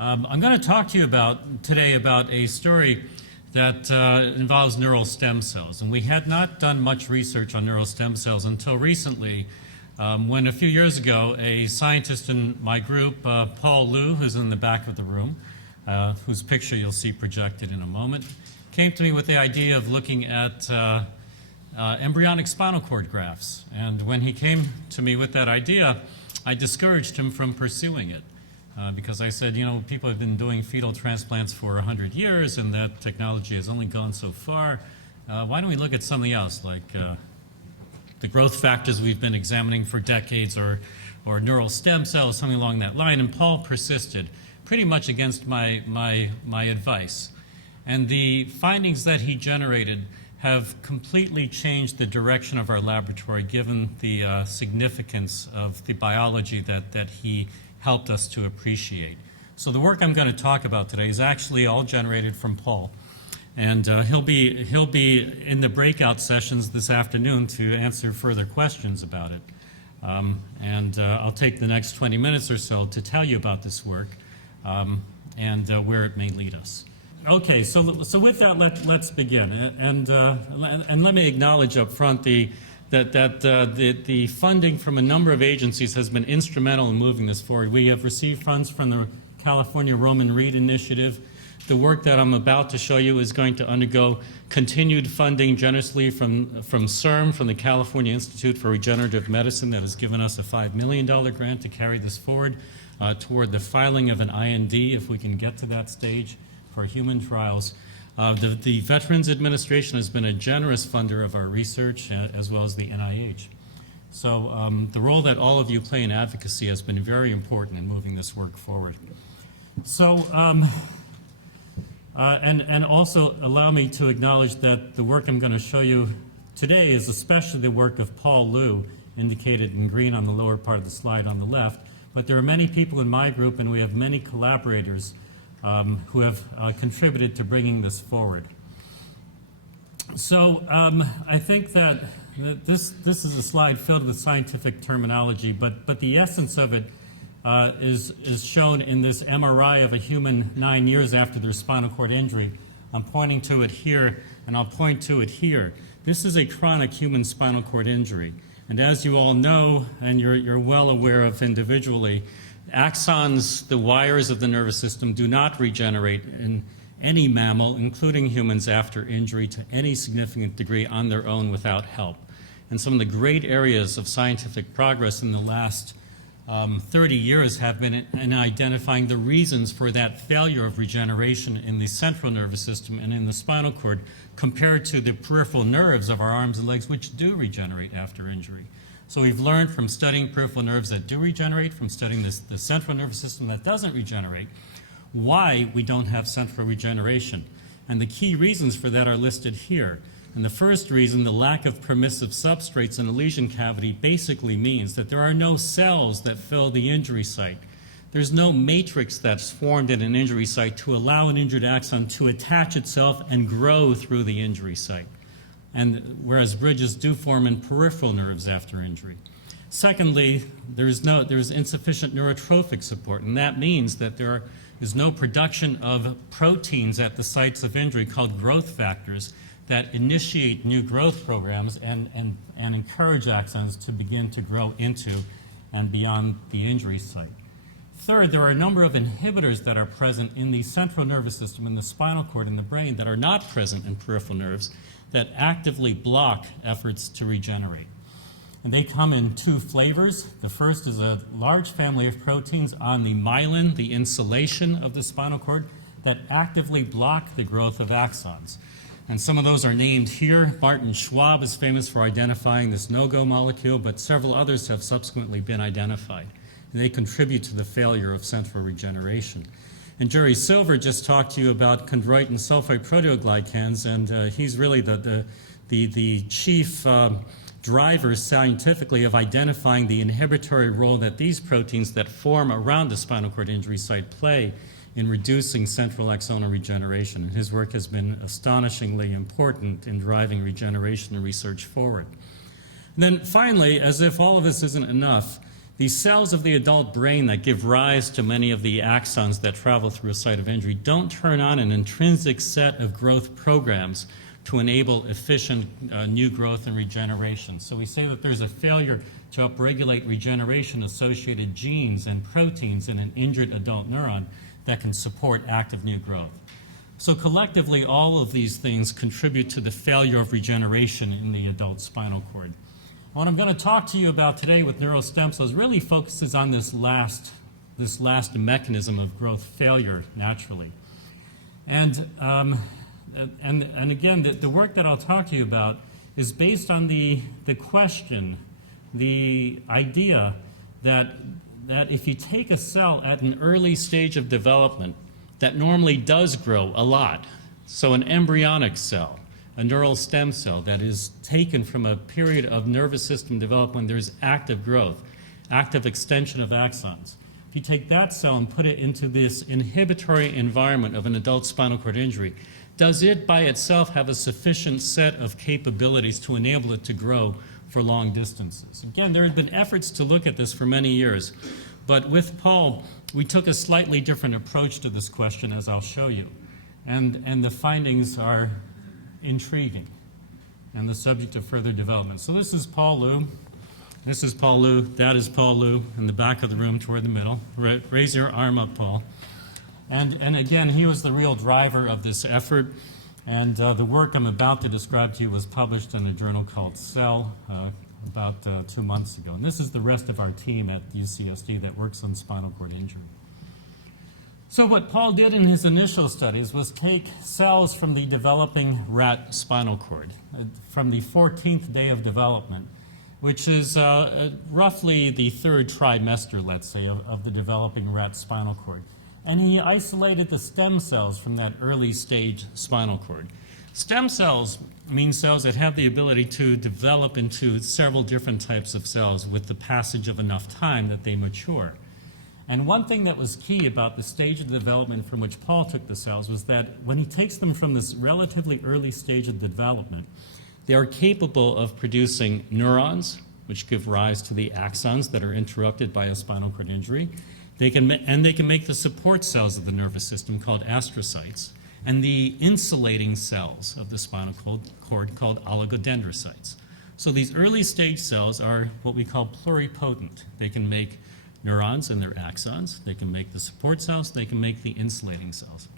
I'm going to talk to you today about a story that involves neural stem cells. And we had not done much research on neural stem cells until recently, when a few years ago, a scientist in my group, Paul Liu, who's in the back of the room, whose picture you'll see projected in a moment, came to me with the idea of looking at embryonic spinal cord grafts. And when he came to me with that idea, I discouraged him from pursuing it. Because I said, you know, people have been doing fetal transplants for 100 years and that technology has only gone so far. Why don't we look at something else, like the growth factors we've been examining for decades, or neural stem cells, something along that line? And Paul persisted, pretty much against my advice. And the findings that he generated have completely changed the direction of our laboratory, given the significance of the biology that he helped us to appreciate. So the work I'm going to talk about today is actually all generated from Paul. And he'll be in the breakout sessions this afternoon to answer further questions about it. I'll take the next 20 minutes or so to tell you about this work and where it may lead us. Okay, so with that, let's begin. And let me acknowledge up front that the funding from a number of agencies has been instrumental in moving this forward. We have received funds from the California Roman Reed Initiative. The work that I'm about to show you is going to undergo continued funding generously from CIRM, from the California Institute for Regenerative Medicine, that has given us a $5 million grant to carry this forward toward the filing of an IND, if we can get to that stage, for human trials. The Veterans Administration has been a generous funder of our research, as well as the NIH. So the role that all of you play in advocacy has been very important in moving this work forward. So, and also allow me to acknowledge that the work I'm going to show you today is especially the work of Paul Liu, indicated in green on the lower part of the slide on the left. But there are many people in my group, and we have many collaborators who have contributed to bringing this forward. So I think that this is a slide filled with scientific terminology, but the essence of it is shown in this MRI of a human 9 years after their spinal cord injury. I'm pointing to it here, and I'll point to it here. This is a chronic human spinal cord injury. And as you all know, and you're well aware of individually, axons, the wires of the nervous system, do not regenerate in any mammal, including humans, after injury to any significant degree on their own without help. And some of the great areas of scientific progress in the last 30 years have been in identifying the reasons for that failure of regeneration in the central nervous system and in the spinal cord, compared to the peripheral nerves of our arms and legs, which do regenerate after injury. So we've learned from studying peripheral nerves that do regenerate, from studying the central nervous system that doesn't regenerate, why we don't have central regeneration. And the key reasons for that are listed here. And the first reason, the lack of permissive substrates in a lesion cavity, basically means that there are no cells that fill the injury site. There's no matrix that's formed in an injury site to allow an injured axon to attach itself and grow through the injury site. And whereas bridges do form in peripheral nerves after injury. Secondly, there's insufficient neurotrophic support, and that means that there is no production of proteins at the sites of injury called growth factors that initiate new growth programs and encourage axons to begin to grow into and beyond the injury site. Third, there are a number of inhibitors that are present in the central nervous system, in the spinal cord, in the brain, that are not present in peripheral nerves, that actively block efforts to regenerate. And they come in two flavors. The first is a large family of proteins on the myelin, the insulation of the spinal cord, that actively block the growth of axons. And some of those are named here. Martin Schwab is famous for identifying this no-go molecule, but several others have subsequently been identified. And they contribute to the failure of central regeneration. And Jerry Silver just talked to you about chondroitin sulfite proteoglycans, and he's really the chief driver scientifically of identifying the inhibitory role that these proteins that form around the spinal cord injury site play in reducing central axonal regeneration. And his work has been astonishingly important in driving regeneration and research forward. And then finally, as if all of this isn't enough, these cells of the adult brain that give rise to many of the axons that travel through a site of injury don't turn on an intrinsic set of growth programs to enable efficient new growth and regeneration. So we say that there's a failure to upregulate regeneration-associated genes and proteins in an injured adult neuron that can support active new growth. So collectively, all of these things contribute to the failure of regeneration in the adult spinal cord. What I'm going to talk to you about today with neurostem cells really focuses on this last mechanism of growth failure naturally. And again, the work that I'll talk to you about is based on the question, the idea that if you take a cell at an early stage of development that normally does grow a lot, so an embryonic cell, a neural stem cell that is taken from a period of nervous system development when there's active growth, active extension of axons. If you take that cell and put it into this inhibitory environment of an adult spinal cord injury, does it by itself have a sufficient set of capabilities to enable it to grow for long distances? Again, there have been efforts to look at this for many years, but with Paul, we took a slightly different approach to this question, as I'll show you. And the findings are intriguing and the subject of further development. So this is Paul Liu. This is Paul Liu. That is Paul Liu in the back of the room toward the middle. Raise your arm up, Paul. And again, he was the real driver of this effort. And the work I'm about to describe to you was published in a journal called Cell about 2 months ago. And this is the rest of our team at UCSD that works on spinal cord injury. So what Paul did in his initial studies was take cells from the developing rat spinal cord, from the 14th day of development, which is roughly the third trimester, let's say, of the developing rat spinal cord. And he isolated the stem cells from that early stage spinal cord. Stem cells mean cells that have the ability to develop into several different types of cells with the passage of enough time that they mature. And one thing that was key about the stage of development from which Paul took the cells was that when he takes them from this relatively early stage of development, they are capable of producing neurons, which give rise to the axons that are interrupted by a spinal cord injury. They can make the support cells of the nervous system called astrocytes, and the insulating cells of the spinal cord called oligodendrocytes. So these early stage cells are what we call pluripotent. They can make neurons in their axons, they can make the support cells, they can make the insulating cells.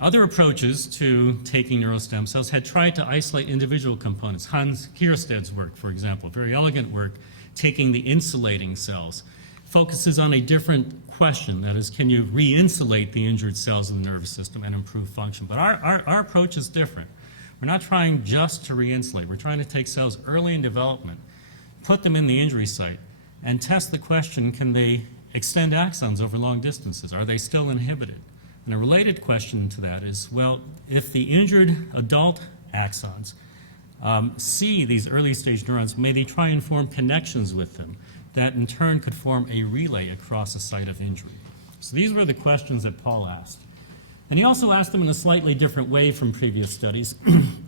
Other approaches to taking neurostem cells had tried to isolate individual components. Hans Kiersted's work, for example, very elegant work, taking the insulating cells, focuses on a different question, that is, can you re-insulate the injured cells of the nervous system and improve function? But our approach is different. We're not trying just to re-insulate. We're trying to take cells early in development, put them in the injury site, and test the question, can they extend axons over long distances? Are they still inhibited? And a related question to that is, well, if the injured adult axons see these early stage neurons, may they try and form connections with them that in turn could form a relay across a site of injury? So these were the questions that Paul asked. And he also asked them in a slightly different way from previous studies,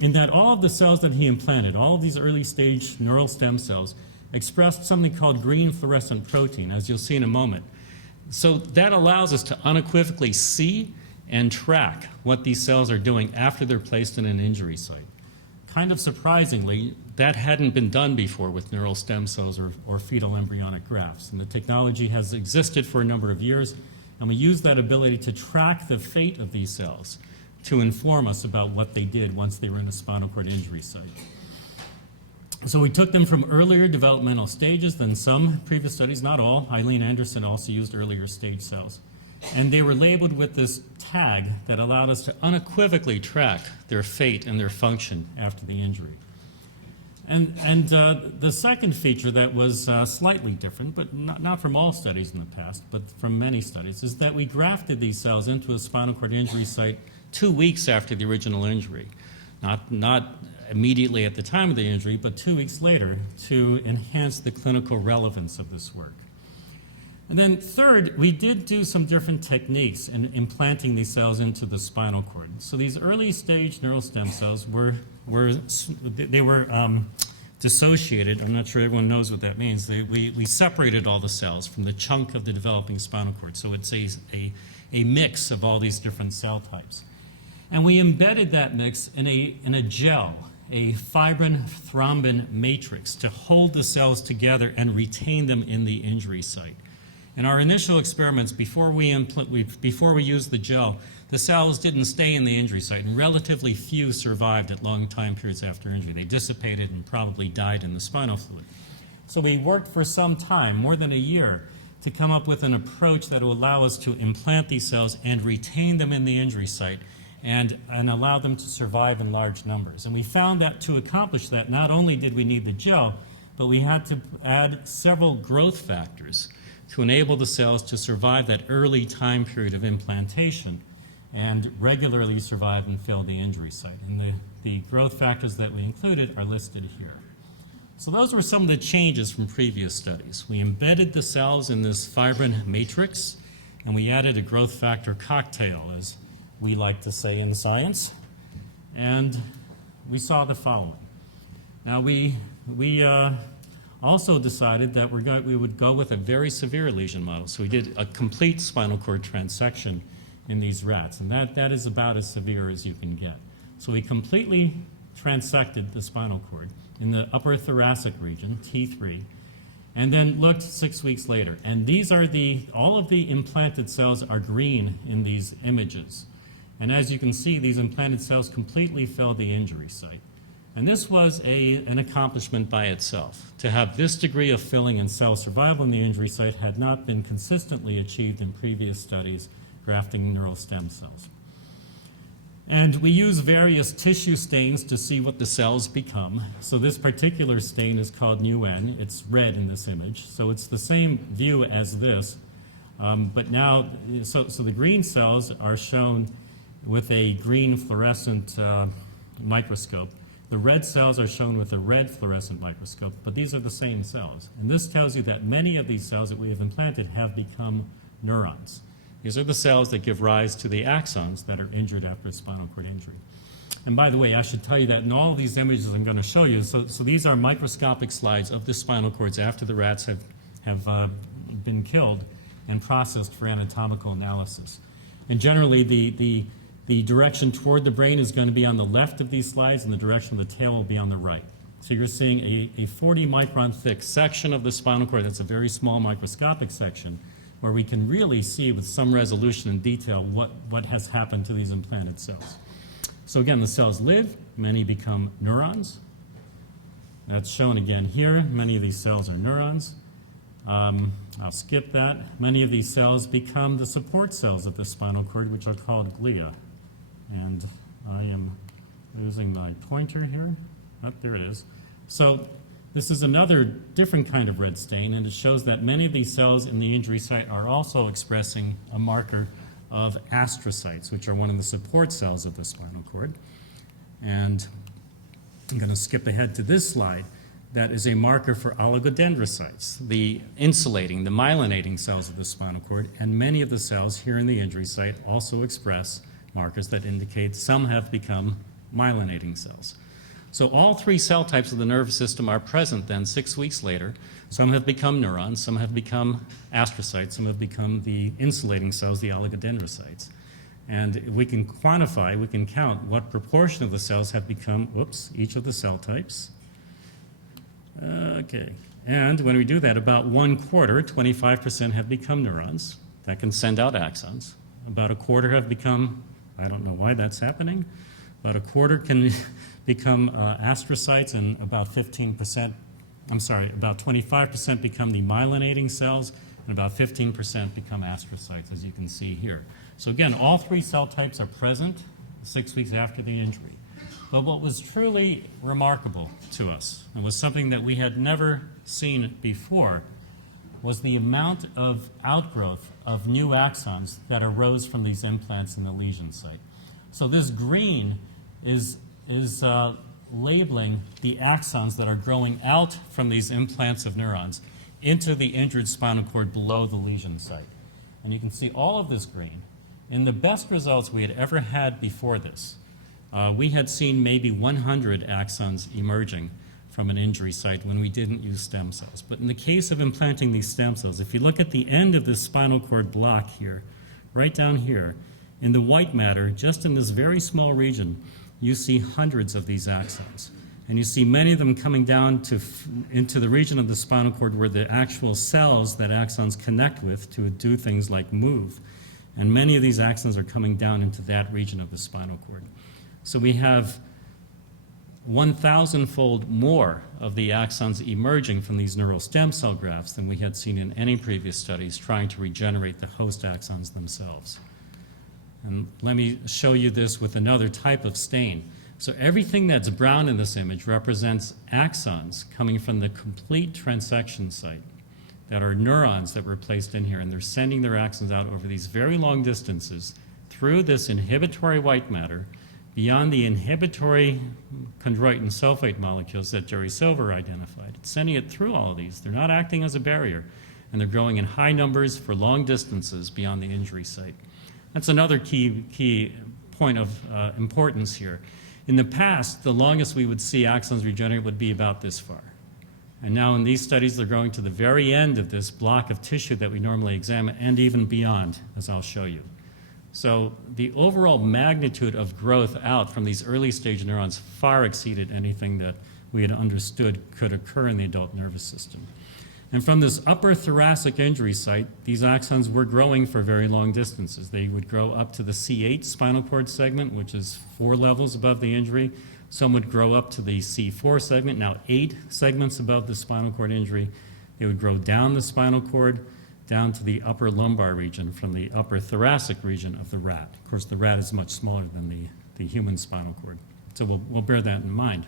in that all of the cells that he implanted, all of these early stage neural stem cells, expressed something called green fluorescent protein, as you'll see in a moment. So that allows us to unequivocally see and track what these cells are doing after they're placed in an injury site. Kind of surprisingly, that hadn't been done before with neural stem cells or fetal embryonic grafts. And the technology has existed for a number of years, and we use that ability to track the fate of these cells to inform us about what they did once they were in a spinal cord injury site. So we took them from earlier developmental stages than some previous studies, not all. Eileen Anderson also used earlier stage cells. And they were labeled with this tag that allowed us to unequivocally track their fate and their function after the injury. And the second feature that was slightly different, but not from all studies in the past, but from many studies, is that we grafted these cells into a spinal cord injury site 2 weeks after the original injury. Not immediately at the time of the injury, but 2 weeks later to enhance the clinical relevance of this work. And then third, we did do some different techniques in implanting these cells into the spinal cord. So these early stage neural stem cells dissociated. I'm not sure everyone knows what that means. We separated all the cells from the chunk of the developing spinal cord. So it's a mix of all these different cell types. And we embedded that mix in a gel, a fibrin-thrombin matrix, to hold the cells together and retain them in the injury site. In our initial experiments, before we used the gel, the cells didn't stay in the injury site, and relatively few survived at long time periods after injury. They dissipated and probably died in the spinal fluid. So we worked for some time, more than a year, to come up with an approach that will allow us to implant these cells and retain them in the injury site and allow them to survive in large numbers. And we found that to accomplish that, not only did we need the gel, but we had to add several growth factors to enable the cells to survive that early time period of implantation and regularly survive and fill the injury site. And the growth factors that we included are listed here. So those were some of the changes from previous studies. We embedded the cells in this fibrin matrix, and we added a growth factor cocktail, as we like to say in science. And we saw the following. Now, we also decided that we would go with a very severe lesion model. So we did a complete spinal cord transection in these rats, and that is about as severe as you can get. So we completely transected the spinal cord in the upper thoracic region, T3, and then looked 6 weeks later. And these are all of the implanted cells are green in these images. And as you can see, these implanted cells completely filled the injury site. And this was an accomplishment by itself. To have this degree of filling and cell survival in the injury site had not been consistently achieved in previous studies grafting neural stem cells. And we use various tissue stains to see what the cells become. So this particular stain is called NUN. It's red in this image. So it's the same view as this. But now, so the green cells are shown with a green fluorescent microscope. The red cells are shown with a red fluorescent microscope, but these are the same cells. And this tells you that many of these cells that we have implanted have become neurons. These are the cells that give rise to the axons that are injured after a spinal cord injury. And by the way, I should tell you that in all of these images I'm going to show you, so these are microscopic slides of the spinal cords after the rats have been killed and processed for anatomical analysis. And generally, the direction toward the brain is going to be on the left of these slides, and the direction of the tail will be on the right. So you're seeing a 40 micron thick section of the spinal cord. That's a very small microscopic section, where we can really see with some resolution and detail what has happened to these implanted cells. So again, the cells live, many become neurons. That's shown again here. Many of these cells are neurons. I'll skip that. Many of these cells become the support cells of the spinal cord, which are called glia. And I am losing my pointer here. Oh, there it is. So this is another different kind of red stain, and it shows that many of these cells in the injury site are also expressing a marker of astrocytes, which are one of the support cells of the spinal cord. And I'm going to skip ahead to this slide. That is a marker for oligodendrocytes, the insulating, the myelinating cells of the spinal cord, and many of the cells here in the injury site also express markers that indicate some have become myelinating cells. So all three cell types of the nervous system are present then 6 weeks later. Some have become neurons, some have become astrocytes, some have become the insulating cells, the oligodendrocytes. And we can quantify, we can count what proportion of the cells have become, each of the cell types. Okay, and when we do that, about 1/4, 25% have become neurons. That can send out axons. About 1/4 have become, I don't know why that's happening, about 1/4 can become astrocytes, and about 25% become the myelinating cells, and about 15% become astrocytes, as you can see here. So again, all three cell types are present 6 weeks after the injury. But what was truly remarkable to us, and was something that we had never seen before, was the amount of outgrowth of new axons that arose from these implants in the lesion site. So this green is labeling the axons that are growing out from these implants of neurons into the injured spinal cord below the lesion site. And you can see all of this green. In the best results we had ever had before this, we had seen maybe 100 axons emerging from an injury site when we didn't use stem cells. But in the case of implanting these stem cells, if you look at the end of this spinal cord block here, right down here, in the white matter, just in this very small region, you see hundreds of these axons. And you see many of them coming down into the region of the spinal cord where the actual cells that axons connect with to do things like move. And many of these axons are coming down into that region of the spinal cord. So we have 1,000-fold more of the axons emerging from these neural stem cell grafts than we had seen in any previous studies trying to regenerate the host axons themselves. And let me show you this with another type of stain. So everything that's brown in this image represents axons coming from the complete transection site that are neurons that were placed in here, and they're sending their axons out over these very long distances through this inhibitory white matter beyond the inhibitory chondroitin sulfate molecules that Jerry Silver identified. It's sending it through all of these. They're not acting as a barrier, and they're growing in high numbers for long distances beyond the injury site. That's another key point of importance here. In the past, the longest we would see axons regenerate would be about this far. And now in these studies, they're going to the very end of this block of tissue that we normally examine, and even beyond, as I'll show you. So the overall magnitude of growth out from these early stage neurons far exceeded anything that we had understood could occur in the adult nervous system. And from this upper thoracic injury site, these axons were growing for very long distances. They would grow up to the C8 spinal cord segment, which is 4 levels above the injury. Some would grow up to the C4 segment, now 8 segments above the spinal cord injury. They would grow down the spinal cord, down to the upper lumbar region from the upper thoracic region of the rat. Of course, the rat is much smaller than the human spinal cord. So we'll bear that in mind.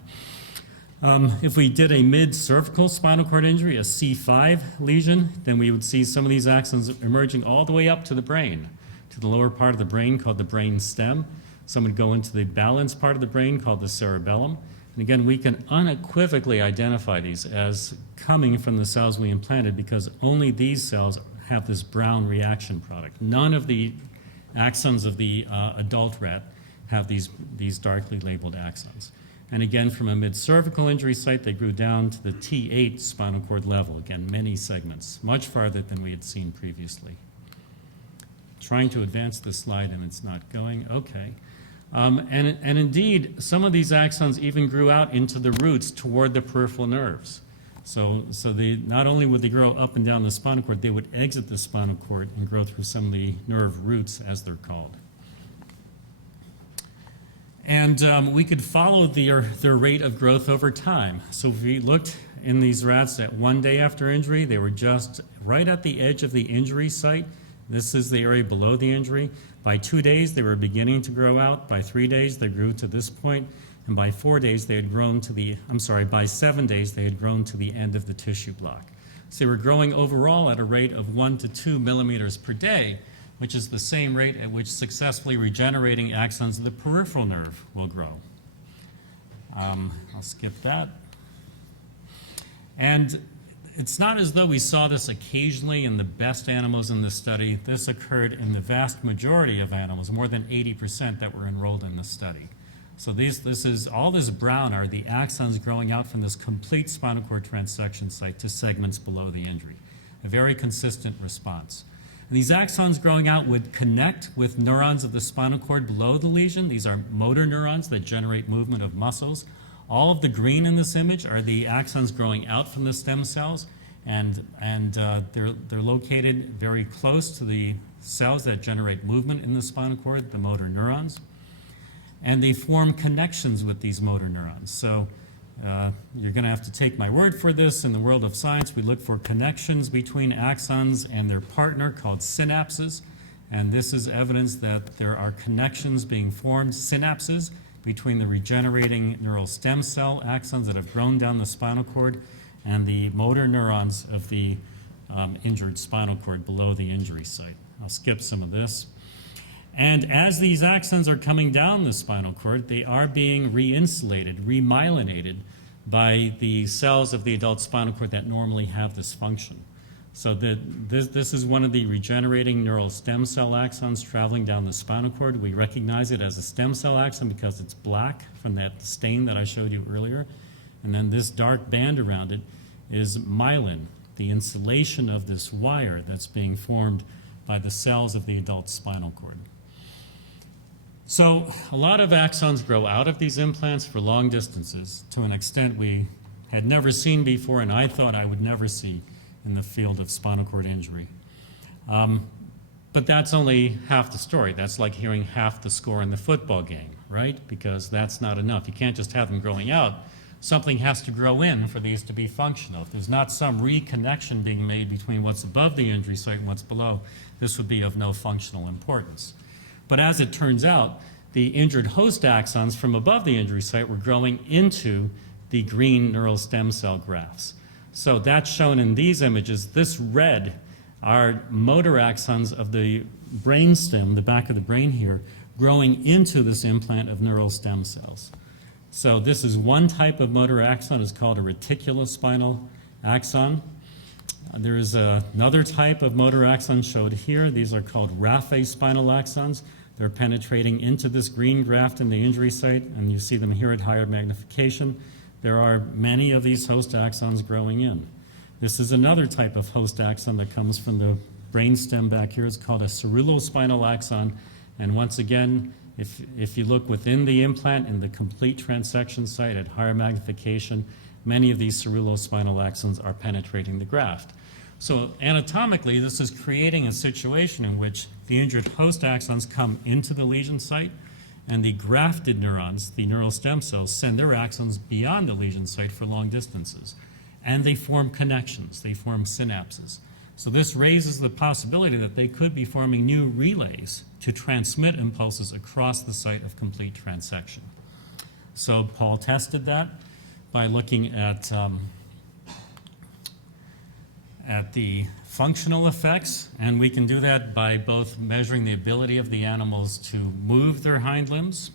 If we did a mid-cervical spinal cord injury, a C5 lesion, then we would see some of these axons emerging all the way up to the brain, to the lower part of the brain called the brain stem. Some would go into the balance part of the brain called the cerebellum. And again, we can unequivocally identify these as coming from the cells we implanted because only these cells have this brown reaction product. None of the axons of the adult rat have these darkly labeled axons. And again, from a mid-cervical injury site, they grew down to the T8 spinal cord level. Again, many segments, much farther than we had seen previously. Trying to advance this slide, and it's not going. Okay. And indeed, some of these axons even grew out into the roots toward the peripheral nerves. So they not only would they grow up and down the spinal cord, they would exit the spinal cord and grow through some of the nerve roots, as they're called. And we could follow their rate of growth over time. So if we looked in these rats at 1 day after injury, they were just right at the edge of the injury site. This is the area below the injury. By 2 days, they were beginning to grow out. By 3 days, they grew to this point. And by 4 days, they had grown to by 7 days, they had grown to the end of the tissue block. So they were growing overall at a rate of 1 to 2 millimeters per day, which is the same rate at which successfully regenerating axons of the peripheral nerve will grow. I'll skip that. And it's not as though we saw this occasionally in the best animals in the study. This occurred in the vast majority of animals, more than 80% that were enrolled in the study. So all this brown are the axons growing out from this complete spinal cord transection site to segments below the injury. A very consistent response. And these axons growing out would connect with neurons of the spinal cord below the lesion. These are motor neurons that generate movement of muscles. All of the green in this image are the axons growing out from the stem cells, and they're located very close to the cells that generate movement in the spinal cord, the motor neurons. And they form connections with these motor neurons. So you're going to have to take my word for this. In the world of science, we look for connections between axons and their partner called synapses. And this is evidence that there are connections being formed, synapses, between the regenerating neural stem cell axons that have grown down the spinal cord and the motor neurons of the injured spinal cord below the injury site. I'll skip some of this. And as these axons are coming down the spinal cord, they are being re-insulated, remyelinated by the cells of the adult spinal cord that normally have this function. So this is one of the regenerating neural stem cell axons traveling down the spinal cord. We recognize it as a stem cell axon because it's black from that stain that I showed you earlier. And then this dark band around it is myelin, the insulation of this wire that's being formed by the cells of the adult spinal cord. So a lot of axons grow out of these implants for long distances to an extent we had never seen before, and I thought I would never see in the field of spinal cord injury. But that's only half the story. That's like hearing half the score in the football game, right? Because that's not enough. You can't just have them growing out. Something has to grow in for these to be functional. If there's not some reconnection being made between what's above the injury site and what's below, this would be of no functional importance. But as it turns out, the injured host axons from above the injury site were growing into the green neural stem cell grafts. So that's shown in these images. This red are motor axons of the brain stem, the back of the brain here, growing into this implant of neural stem cells. So this is one type of motor axon. It's called a reticulospinal axon. There is another type of motor axon showed here. These are called raphe spinal axons. They're penetrating into this green graft in the injury site, and you see them here at higher magnification. There are many of these host axons growing in. This is another type of host axon that comes from the brainstem back here. It's called a cerulospinal axon. And once again, if you look within the implant in the complete transection site at higher magnification, many of these cerulospinal axons are penetrating the graft. So anatomically, this is creating a situation in which the injured host axons come into the lesion site, and the grafted neurons, the neural stem cells, send their axons beyond the lesion site for long distances. And they form connections, they form synapses. So this raises the possibility that they could be forming new relays to transmit impulses across the site of complete transection. So Paul tested that by looking at the functional effects, and we can do that by both measuring the ability of the animals to move their hind limbs,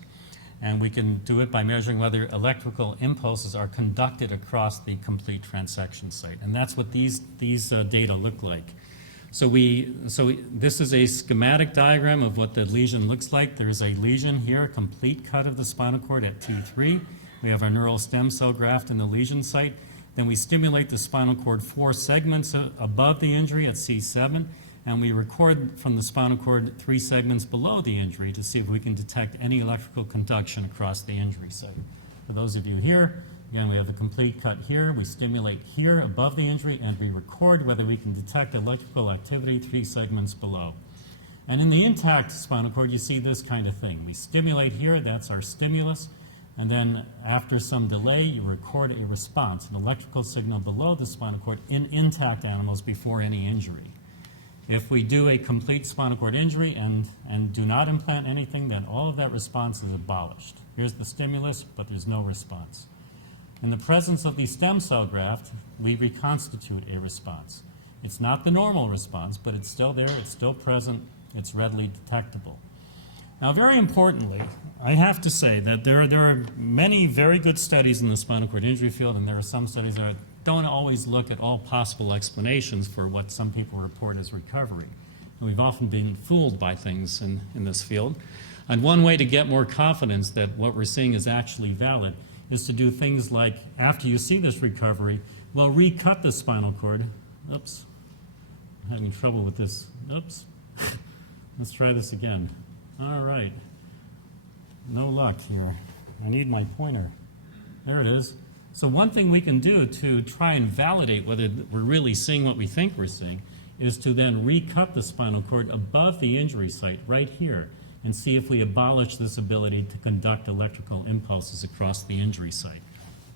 and we can do it by measuring whether electrical impulses are conducted across the complete transection site. And that's what these data look like. So this is a schematic diagram of what the lesion looks like. There's a lesion here, a complete cut of the spinal cord at T3. We have our neural stem cell graft in the lesion site. Then we stimulate the spinal cord 4 segments above the injury at C7. And we record from the spinal cord 3 segments below the injury to see if we can detect any electrical conduction across the injury site. For those of you here, again, we have the complete cut here. We stimulate here above the injury, and we record whether we can detect electrical activity 3 segments below. And in the intact spinal cord, you see this kind of thing. We stimulate here, that's our stimulus, and then after some delay, you record a response, an electrical signal below the spinal cord in intact animals before any injury. If we do a complete spinal cord injury and do not implant anything, then all of that response is abolished. Here's the stimulus, but there's no response. In the presence of the stem cell graft, we reconstitute a response. It's not the normal response, but it's still there, it's still present, it's readily detectable. Now, very importantly, I have to say that there are many very good studies in the spinal cord injury field, and there are some studies that don't always look at all possible explanations for what some people report as recovery. We've often been fooled by things in this field. And one way to get more confidence that what we're seeing is actually valid is to do things like, after you see this recovery, well, recut the spinal cord. Oops, I'm having trouble with this. Oops. Let's try this again. All right. No luck here. I need my pointer. There it is. So one thing we can do to try and validate whether we're really seeing what we think we're seeing is to then recut the spinal cord above the injury site right here and see if we abolish this ability to conduct electrical impulses across the injury site.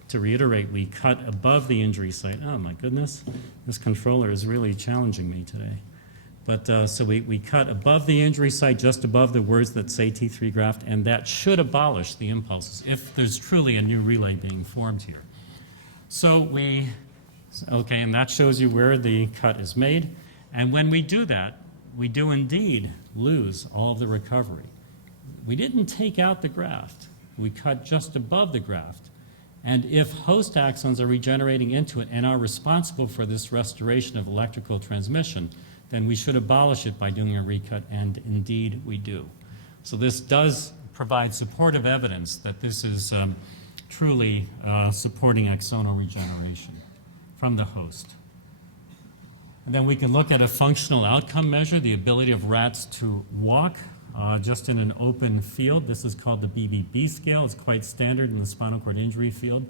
To reiterate, we cut above the injury site. Oh my goodness, this controller is really challenging me today. But so we cut above the injury site, just above the words that say T3 graft, and that should abolish the impulses if there's truly a new relay being formed here. So okay, and that shows you where the cut is made. And when we do that, we do indeed lose all the recovery. We didn't take out the graft. We cut just above the graft. And if host axons are regenerating into it and are responsible for this restoration of electrical transmission, then we should abolish it by doing a recut, and indeed we do. So this does provide supportive evidence that this is truly supporting axonal regeneration from the host. And then we can look at a functional outcome measure, the ability of rats to walk just in an open field. This is called the BBB scale. It's quite standard in the spinal cord injury field.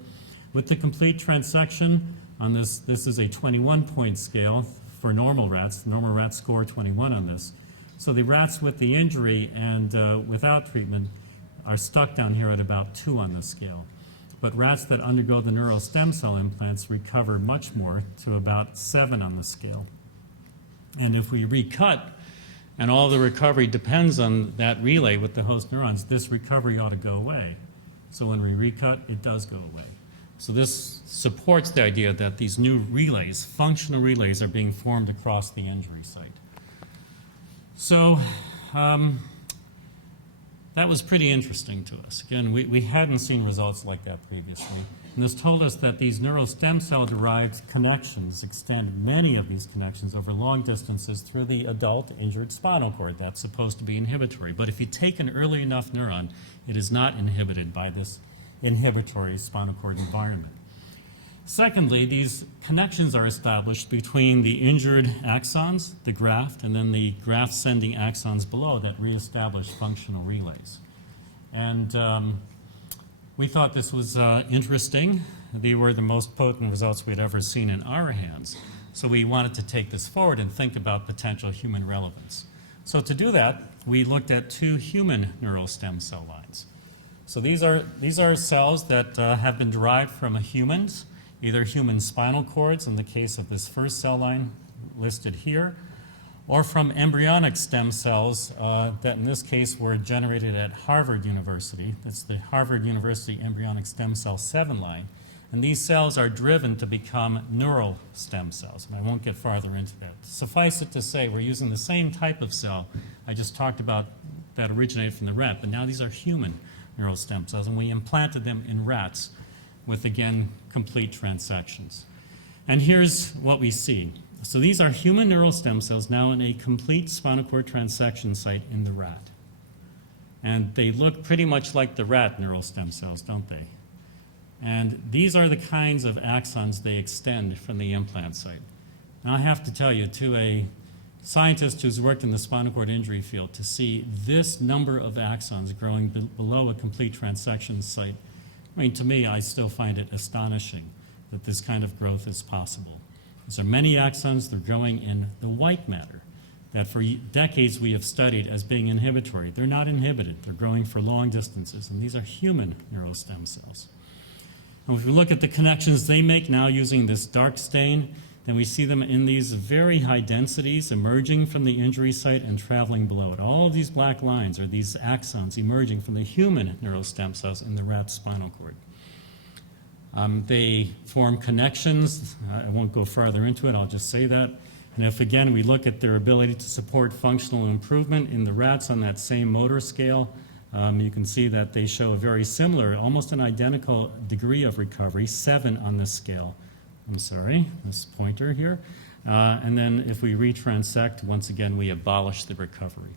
With the complete transection on this, this is a 21-point scale for normal rats. The normal rats score 21 on this. So the rats with the injury and without treatment are stuck down here at about 2 on the scale. But rats that undergo the neural stem cell implants recover much more, to about 7 on the scale. And if we recut, and all the recovery depends on that relay with the host neurons, this recovery ought to go away. So when we recut, it does go away. So this supports the idea that these new relays, functional relays, are being formed across the injury site. So that was pretty interesting to us. Again, we hadn't seen results like that previously. And this told us that these neural stem cell-derived connections extend, many of these connections, over long distances through the adult injured spinal cord. That's supposed to be inhibitory. But if you take an early enough neuron, it is not inhibited by this inhibitory spinal cord environment. Secondly, these connections are established between the injured axons, the graft, and then the graft-sending axons below that reestablish functional relays. And we thought this was interesting. They were the most potent results we had ever seen in our hands. So we wanted to take this forward and think about potential human relevance. So to do that, we looked at 2 human neural stem cell lines. So these are cells that have been derived from humans, either human spinal cords in the case of this first cell line listed here, or from embryonic stem cells that in this case were generated at Harvard University. That's the Harvard University embryonic stem cell 7 line. And these cells are driven to become neural stem cells. And I won't get farther into that. Suffice it to say, we're using the same type of cell I just talked about that originated from the rat, but now these are human neural stem cells, and we implanted them in rats with, again, complete transections. And here's what we see. So these are human neural stem cells now in a complete spinal cord transection site in the rat. And they look pretty much like the rat neural stem cells, don't they? And these are the kinds of axons they extend from the implant site. Now I have to tell you, to a scientist who's worked in the spinal cord injury field, to see this number of axons growing below a complete transection site, I mean, to me, I still find it astonishing that this kind of growth is possible. There are many axons, they're growing in the white matter that for decades we have studied as being inhibitory. They're not inhibited, they're growing for long distances, and these are human neural stem cells. And if we look at the connections they make now using this dark stain, then we see them in these very high densities emerging from the injury site and traveling below it. All of these black lines are these axons emerging from the human neural stem cells in the rat spinal cord. They form connections. I won't go farther into it, I'll just say that. And if, again, we look at their ability to support functional improvement in the rats on that same motor scale, you can see that they show a very similar, almost an identical degree of recovery, 7 on this scale. I'm sorry, this pointer here. And then if we retransect, once again, we abolish the recovery.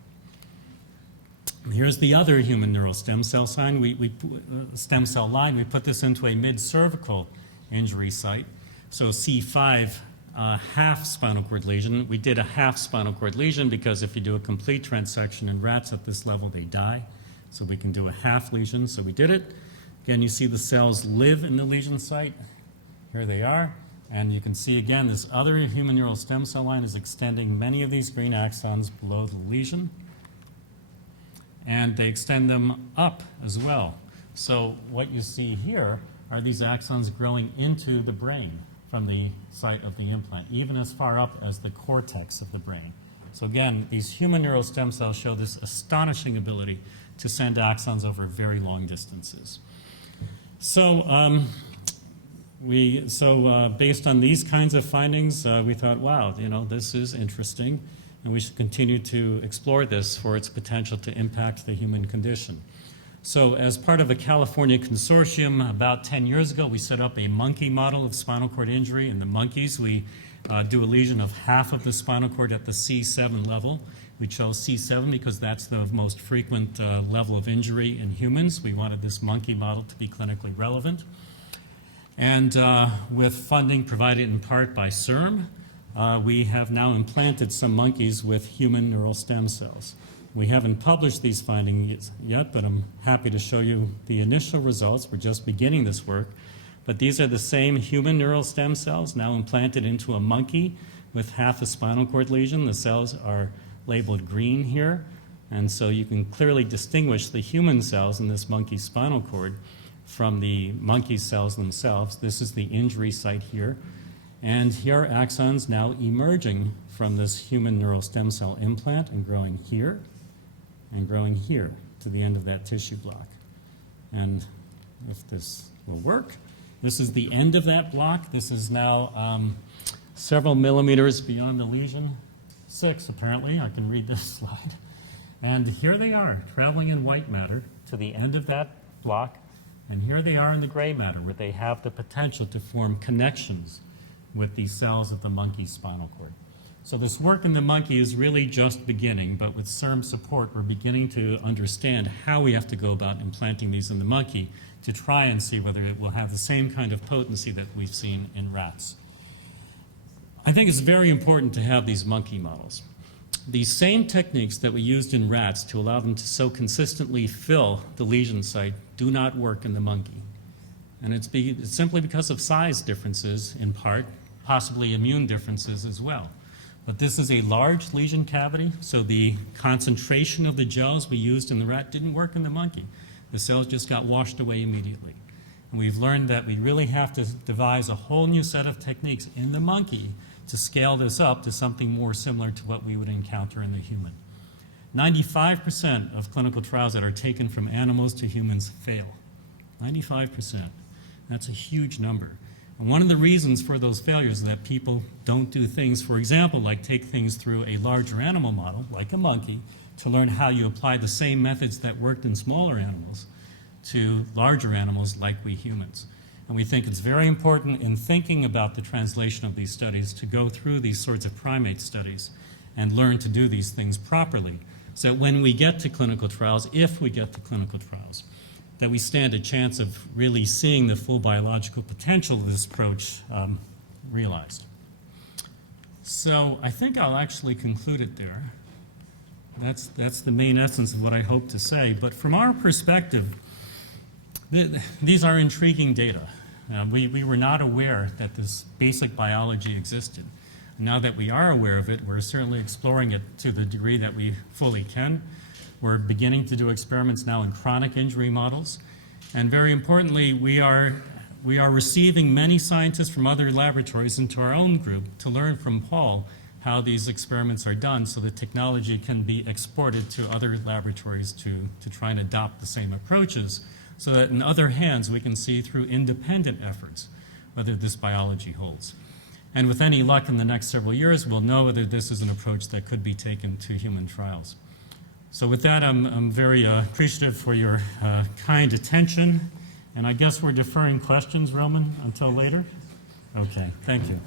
Here's the other human neural stem cell line. We put this into a mid-cervical injury site. So C5, half spinal cord lesion. We did a half spinal cord lesion because if you do a complete transection in rats at this level, they die. So we can do a half lesion. So we did it. Again, you see the cells live in the lesion site. Here they are. And you can see, again, this other human neural stem cell line is extending many of these green axons below the lesion. And they extend them up as well. So what you see here are these axons growing into the brain from the site of the implant, even as far up as the cortex of the brain. So again, these human neural stem cells show this astonishing ability to send axons over very long distances. So based on these kinds of findings, we thought, wow, this is interesting, and we should continue to explore this for its potential to impact the human condition. So as part of a California consortium about 10 years ago, we set up a monkey model of spinal cord injury. In the monkeys, we do a lesion of half of the spinal cord at the C7 level, We chose C7 because that's the most frequent level of injury in humans. We wanted this monkey model to be clinically relevant. And with funding provided in part by CIRM, we have now implanted some monkeys with human neural stem cells. We haven't published these findings yet, but I'm happy to show you the initial results. We're just beginning this work. But these are the same human neural stem cells now implanted into a monkey with half a spinal cord lesion. The cells are labeled green here, and so you can clearly distinguish the human cells in this monkey spinal cord from the monkey cells themselves. This is the injury site here, and here are axons now emerging from this human neural stem cell implant and growing here to the end of that tissue block. And if this will work, this is the end of that block. This is now several millimeters beyond the lesion. 6, apparently. I can read this slide. And here they are, traveling in white matter to the end of that block. And here they are in the gray matter, where they have the potential to form connections with these cells of the monkey spinal cord. So this work in the monkey is really just beginning, but with CIRM support, we're beginning to understand how we have to go about implanting these in the monkey to try and see whether it will have the same kind of potency that we've seen in rats. I think it's very important to have these monkey models. These same techniques that we used in rats to allow them to so consistently fill the lesion site do not work in the monkey. And it's simply because of size differences in part, possibly immune differences as well. But this is a large lesion cavity, so the concentration of the gels we used in the rat didn't work in the monkey. The cells just got washed away immediately. And we've learned that we really have to devise a whole new set of techniques in the monkey to scale this up to something more similar to what we would encounter in the human. 95% of clinical trials that are taken from animals to humans fail. 95%. That's a huge number. And one of the reasons for those failures is that people don't do things, for example, like take things through a larger animal model, like a monkey, to learn how you apply the same methods that worked in smaller animals to larger animals like we humans. And we think it's very important in thinking about the translation of these studies to go through these sorts of primate studies and learn to do these things properly, so that when we get to clinical trials, if we get to clinical trials, that we stand a chance of really seeing the full biological potential of this approach realized. So I think I'll actually conclude it there. That's the main essence of what I hope to say. But from our perspective, these are intriguing data. We were not aware that this basic biology existed. Now that we are aware of it, we're certainly exploring it to the degree that we fully can. We're beginning to do experiments now in chronic injury models. And very importantly, we are receiving many scientists from other laboratories into our own group to learn from Paul how these experiments are done so the technology can be exported to other laboratories to try and adopt the same approaches, so that in other hands we can see through independent efforts whether this biology holds. And with any luck in the next several years, we'll know whether this is an approach that could be taken to human trials. So with that, I'm very appreciative for your kind attention. And I guess we're deferring questions, Roman, until later? Okay, thank you.